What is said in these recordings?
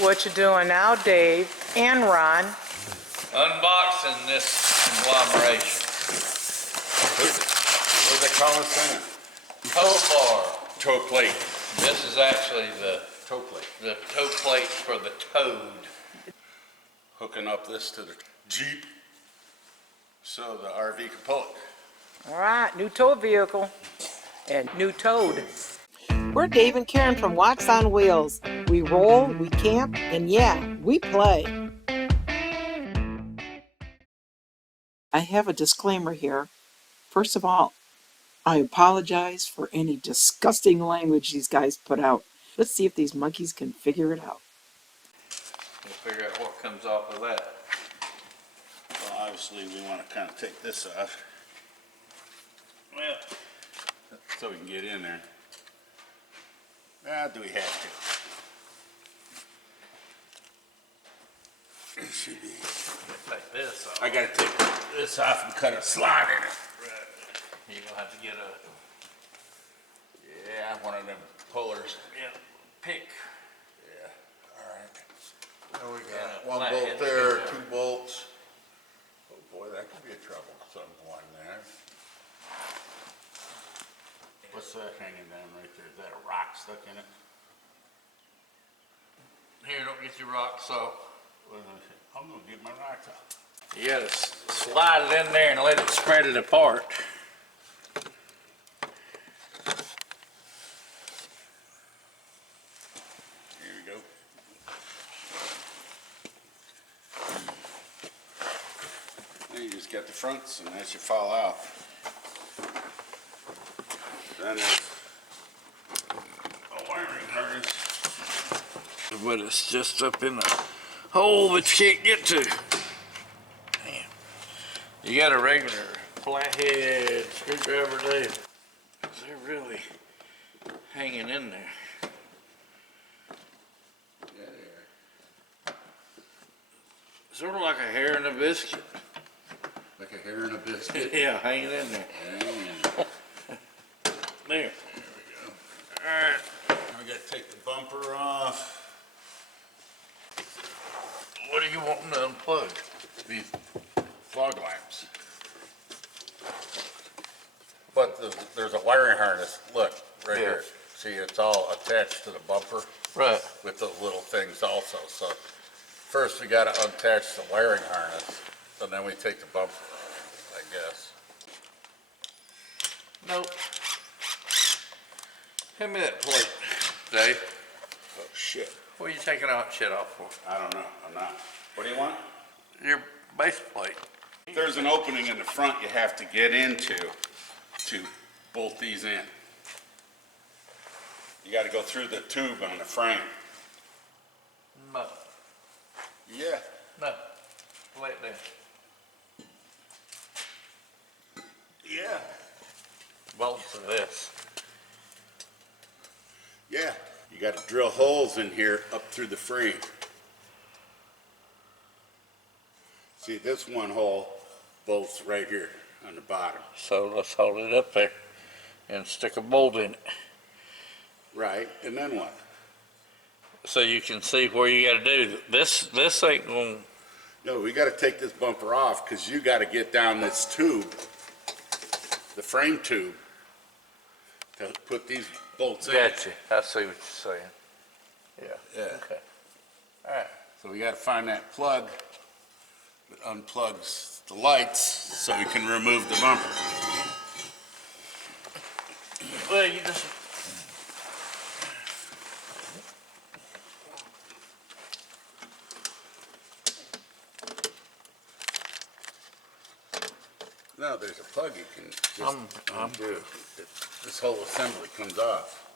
What you doing now, Dave and Ron? Unboxing this conglomeration. What do they call this thing? Toe bar. Toe plate. This is actually the Toe plate. toe plate for the toad. Hooking up this to the Jeep so the RV can pull it. All right, new tow vehicle and new toad. We're Dave and Karen from Wax on Wheels. We roll, we camp, and yeah, we play. I have a disclaimer here. First of all, I apologize for any disgusting language these guys put out. Let's see if these monkeys can figure it out. We'll figure out what comes off of that. Well, obviously we want to kind of take this off. Well, so we can get in there. Do we have to? It should be. Take this off. I got to take this off and cut a slot in it. Right. You're gonna have to get a One of them pullers. pick. Yeah. All right. Now we got Yeah, one flat bolt head there, pick. 2 bolts. Oh boy, that could be a trouble. Something going there. What's that hanging down right there? Is that a rock stuck in it? Here, don't get your rocks off. I'm gonna get my rocks off. You gotta slide it in there and let it spread it apart. Here we go. Then you just got the fronts and that should fall out. Then there's a wiring harness. But it's just up in a hole that you can't get to. Man. You got a regular flathead screwdriver, Dave. They're really hanging in there. Yeah, they are. Sort of like a hair in a biscuit. Like a hair in a biscuit. Yeah, hanging in there. And There. there we go. Alright. Now we gotta take the bumper off. What are you wanting to unplug? These fog lamps. But there's a wiring harness, look, right Yeah. here. See, it's all attached to the bumper Right. with those little things also. So first we gotta attach the wiring harness, and then we take the bumper off, I guess. Nope. Hand me that plate, Dave. Oh, shit. What are you taking that shit off for? I don't know, I'm not. What do you want? Your base plate. There's an opening in the front you have to get into to bolt these in. You gotta go through the tube on the frame. No. Yeah. No. Lay it down. Yeah. Bolts of this. Yeah. You gotta drill holes in here up through the frame. See, this one hole bolts right here on the bottom. So let's hold it up there and stick a bolt in it. Right, and then what? So you can see where you gotta do. This ain't gonna, No, we gotta take this bumper off because you gotta get down this tube, the frame tube, to put these bolts in. gotcha. I see what you're saying. Yeah. Yeah. Okay. All right. So we gotta find that plug that unplugs the lights so we can remove the bumper. Well, you just. No, there's a plug you can just I'm undo. This whole assembly comes off.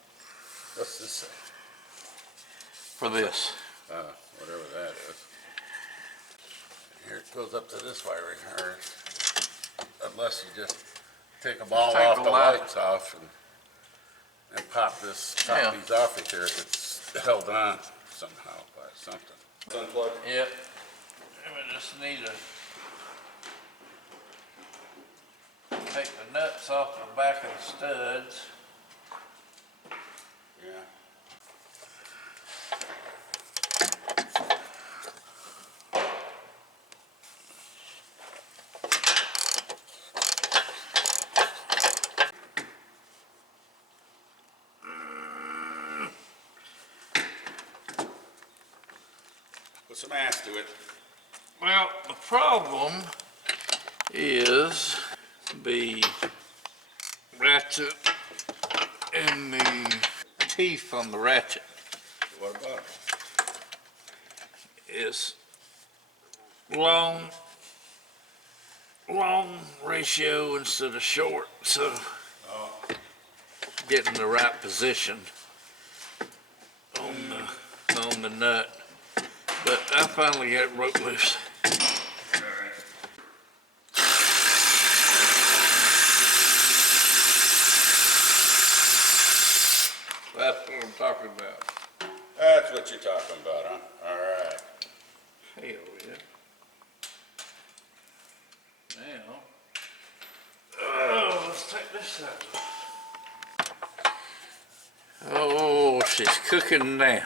What's this say? For this. Whatever that is. Here it goes up to this wiring harness. Unless you just take them all Take off, the the light. lights off, and pop Yeah. these off of here. It's held on somehow by something. Unplug. Yep. We just need to take the nuts off the back of the studs. Yeah. Put some ass to it. Well, the problem is the ratchet and the teeth on the ratchet. What about it? Is long ratio instead of short, so getting the right position on the nut. But I finally got it broke loose. That's what I'm talking about. That's what you're talking about, huh? All right. Hell yeah. Now, let's take this out. Oh, she's cooking now.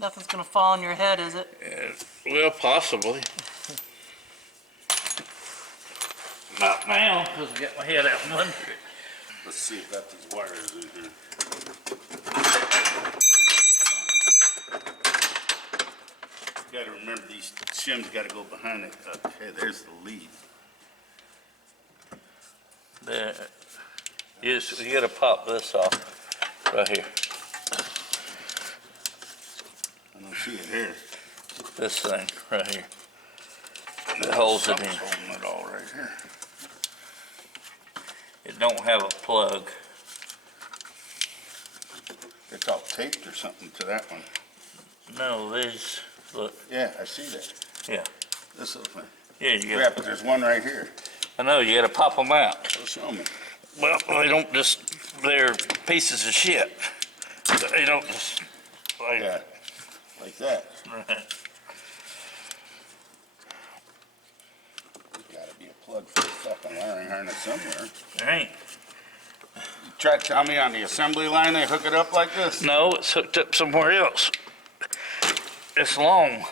Nothing's gonna fall on your head, is it? Well, possibly. Not now, because I got my head out from under it. Let's see if got these wires in here. You gotta remember these shims gotta go behind it. Okay, there's the lead. There. You gotta pop this off right here. I don't see it here. This thing right here. That holds it in. Something's holding it all right here. It don't have a plug. It's all taped or something to that one. No, these, look, Yeah, I see that. yeah. This little thing. Yeah, you Yeah, gotta, but there's one right here. I know, you gotta pop them out. So show me. Well, they don't just, they're pieces of shit. They don't just, like, Yeah, like that. right. There's gotta be a plug for the fucking wiring harness somewhere. There ain't. You try to tell me on the assembly line they hook it up like this? No, it's hooked up somewhere else. It's long.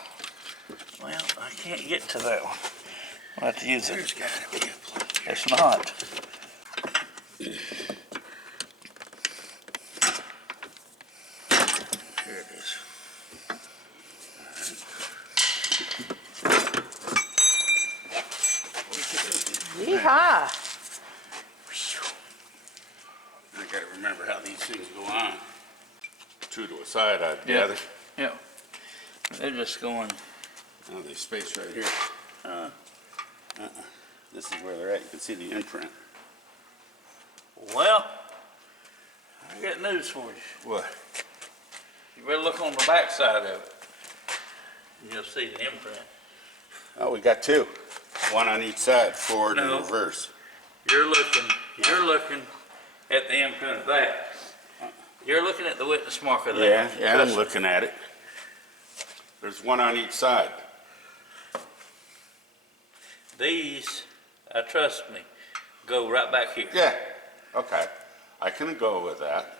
Well, I can't get to that one. I'll have to use it. There's gotta be a plug. It's not. Here it is. Yeehaw! I gotta remember how these things go on. Two to a side, I'd gather. Yeah. They're just going, Oh, they space right here. This is where they're at. You can see the imprint. well, I got news for you. What? You better look on the back side of it. You'll see the imprint. Oh, we got two. One on each side, forward No. and reverse. You're looking at the imprint of that. You're looking at the witness mark of that. Yeah, I'm Trust me. looking at it. There's one on each side. These, trust me, go right back here. Yeah, okay. I can go with that.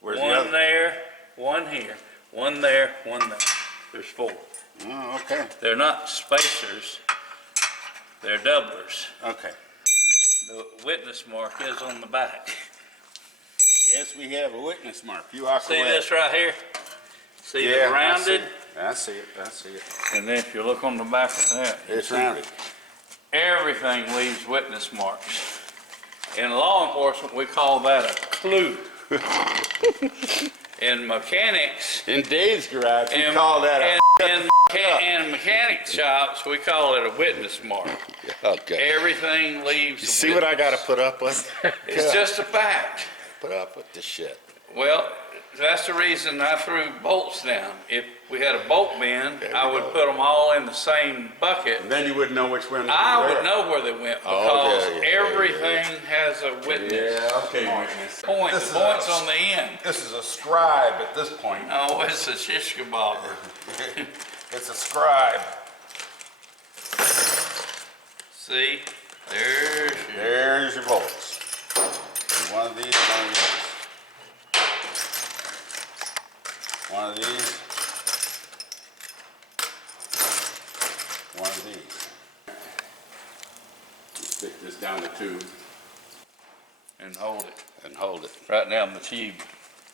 Where's the One other? there, one here, one there, one there. There's four. Oh, okay, They're not spacers, they're doublers. okay. The witness mark is on the back. Yes, we have a witness mark. You walk See away. this right here? See Yeah, the rounded? I see it, I see it. And then if you look on the back of that, It's rounded. everything leaves witness marks. In law enforcement, we call that a clue. In mechanics, In Dave's garage, we and, call that in mechanic shops, we call it a witness mark. Okay. Everything leaves. You a see what I witness. gotta put up with? It's just a fact. Put up with this shit. Well, that's the reason I threw bolts down. If we had a bolt bin, There I we would go. put them all in the same bucket. And then you wouldn't know which one. I where. would know where they went Oh, because yeah, yeah, everything has a witness. Yeah, okay, witness. Point, This is points a- on the end. This is a scribe at this point. No, it's a shish kebabber. It's a scribe. See, there's your, There's your bolts. And one of these, one of these. One of these. One of these. Stick this down the tube And hold it. and hold it. Right down the tube.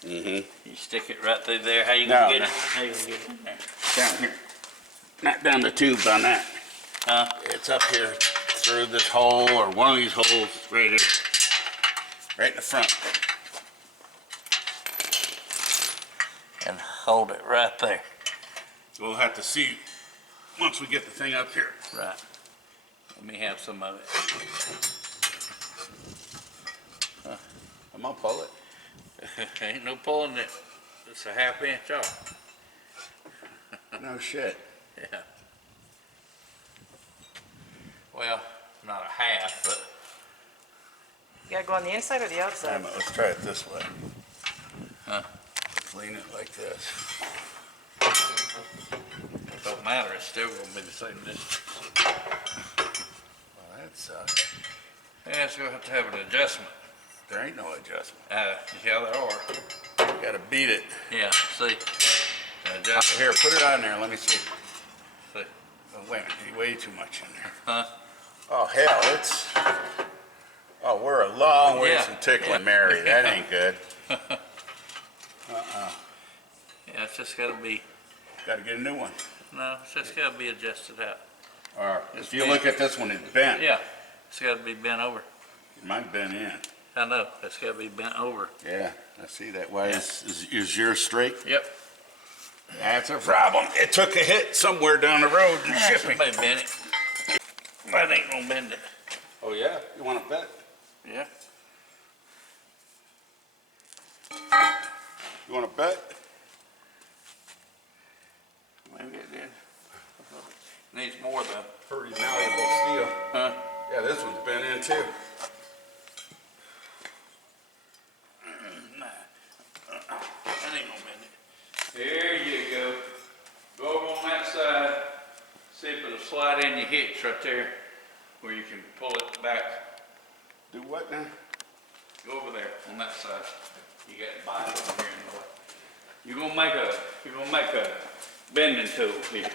Mm-hmm. You stick it right through there. How you No, gonna get no. it? How you gonna get it in there? Down here. Not down the tube on that. Huh? It's up here through this hole or one of these holes right here. Right in the front. And hold it right there. We'll have to see once we get the thing up here. Right. Let me have some of it. I'm gonna pull it. Ain't no pulling it. It's a ½ inch off. No shit. Yeah. Well, not a half, but You gotta go on the inside or the Wait a outside? minute, let's try it this way. Huh? Let's lean it like this. it don't matter. It's still gonna be the same distance. Well, that sucks. Yeah, it's gonna have to have an adjustment. There ain't no adjustment. Yeah, there are. You gotta beat it. Yeah, see. Adjustment. Here, put it on there. Let me see. See. Oh, wait a minute, you way too much in there. Huh? Oh, hell, it's... Oh, we're a long ways Yeah. from tickling Mary. That ain't good. Yeah, it's just gotta be, Gotta get a new one. no, it's just gotta be adjusted out. All right, if you look at this one, it's bent. Yeah, it's gotta be bent over. Mine bent in. I know, it's gotta be bent over. Yeah, I see that. Why is yours straight? Yep. That's a problem. It took a hit somewhere down the road in shipping. Somebody bend it. That ain't gonna bend it. Oh, yeah? You want to bet? Yeah. You want to bet? Maybe it did. Needs more though. Pretty malleable steel. Huh? Yeah, this one's bent in too. That ain't gonna bend it. There you go. Go over on that side. See if it'll slide in your hitch right there where you can pull it back. Do what now? Go over there on that side. You got to buy it over here in the way. You're gonna make a bending tool here.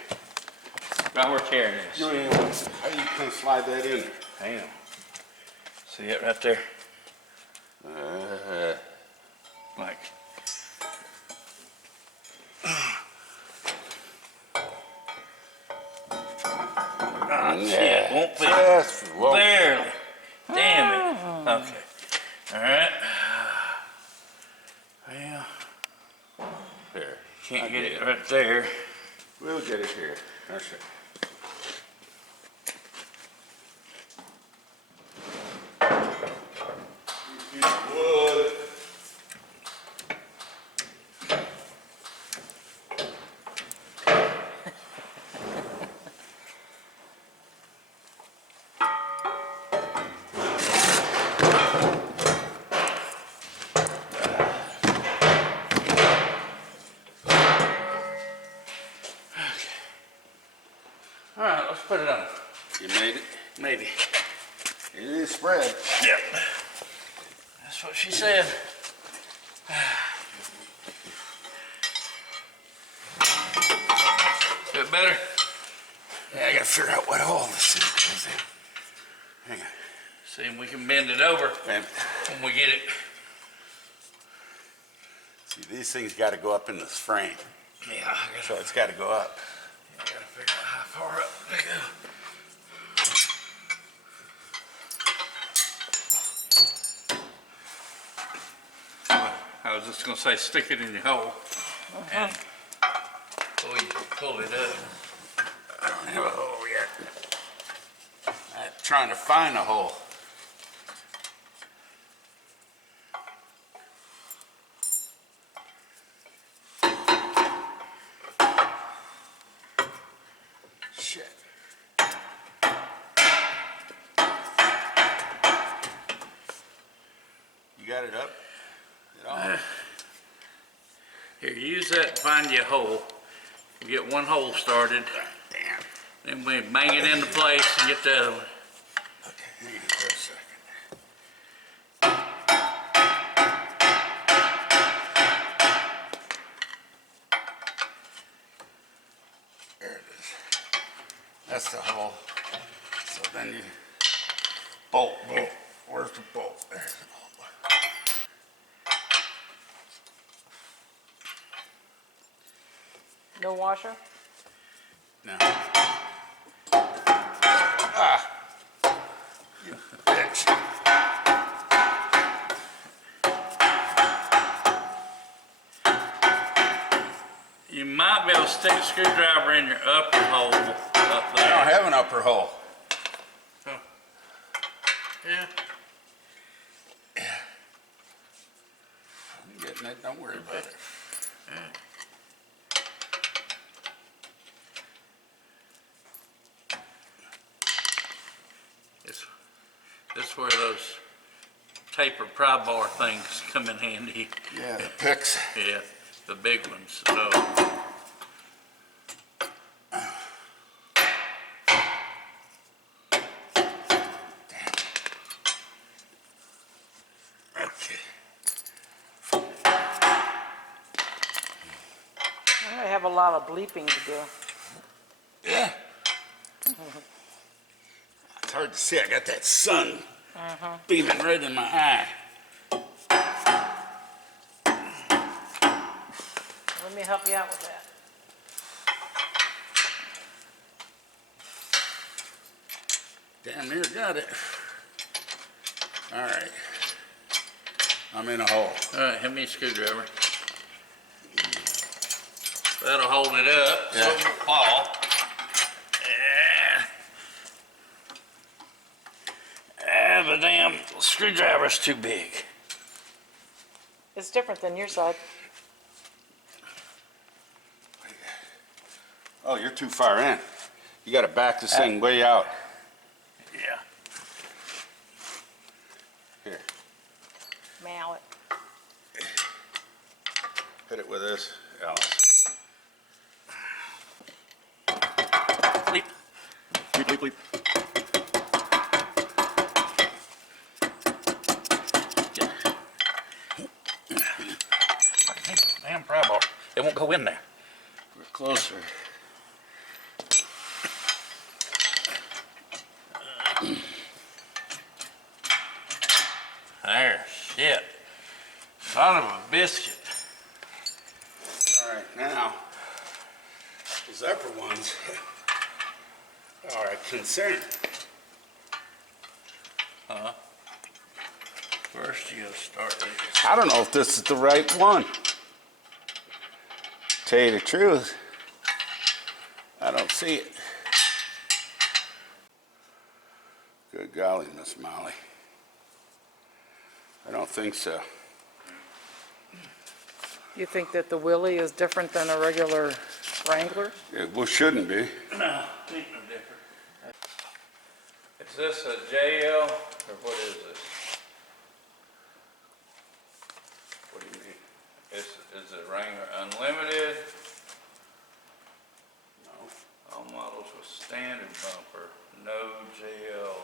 Right where Karen is. How you gonna slide that in? Damn. See it right there? Like. Yeah, Won't fit. just won't. Barely. Damn it. Okay. All right. Well, Here. can't get it right there. We'll get it here. Okay. Wood. All right, let's put it on. You made it? Maybe. It is spread. Yep. That's what she said. Bit better? Yeah, I gotta figure out what hole this thing goes in. Hang on. See if we can bend it over Man, when we get it. see, these things gotta go up in this frame. Yeah, So it's gotta go up. I gotta figure out how far up to go. I was just gonna say, stick it in your hole and pull it up. I don't have a hole yet. I'm trying to find a hole. Shit. You got it up? It all? Here, use that to find you a hole. You get one hole started, Damn. then we bang it into place and get the other one. Okay, hang on for a second. There it is. That's the hole. So then you bolt. Where's the bolt? There's the bolt. No washer? No. You bitch. You might be able to stick a screwdriver in your upper hole up I there. don't have an upper hole. Huh. Yeah. I'm getting it. Don't worry about it. This is where those taper pry bar things come in handy. Yeah, the picks. Yeah, the big ones. So. Okay. I'm gonna have a lot of bleeping to do. Yeah. It's hard to see. I got that sun beaming right in my eye. Let me help you out with that. Damn near got it. All right. I'm in a hole. All right, hand me a screwdriver. That'll hold it up. Yeah. So it won't fall. The damn screwdriver's too big. It's different than your side. Oh, you're too far in. You got to back this thing way out. Yeah. Here, Mallet. hit it with this, Alice. Bleep. Bleep, bleep, bleep. Damn pry bar. It won't go in there. We're closer. There, shit. Son of a biscuit. All right, now, these upper ones are a concern. First you gotta start this. I don't know if this is the right one. Tell you the truth, I don't see it. Good golly, Miss Molly. I don't think so. You think that the Willie is different than a regular Wrangler? It shouldn't be. No, ain't no different. Is this a JL or what is this? What do you mean? Is it Wrangler Unlimited? No. All models with standard bumper, no JL.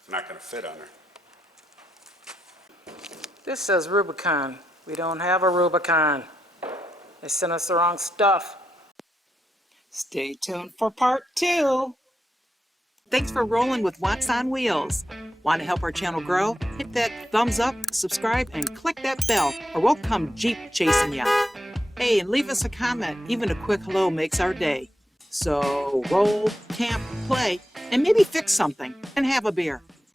It's not going to fit on her. This says Rubicon. We don't have a Rubicon. They sent us the wrong stuff. Stay tuned for part 2. Thanks for rolling with Watts on Wheels. Want to help our channel grow? Hit that thumbs up, subscribe, and click that bell, or we'll come Jeep chasing ya. Hey, and leave us a comment. Even a quick hello makes our day. So roll, camp, play, and maybe fix something, and have a beer.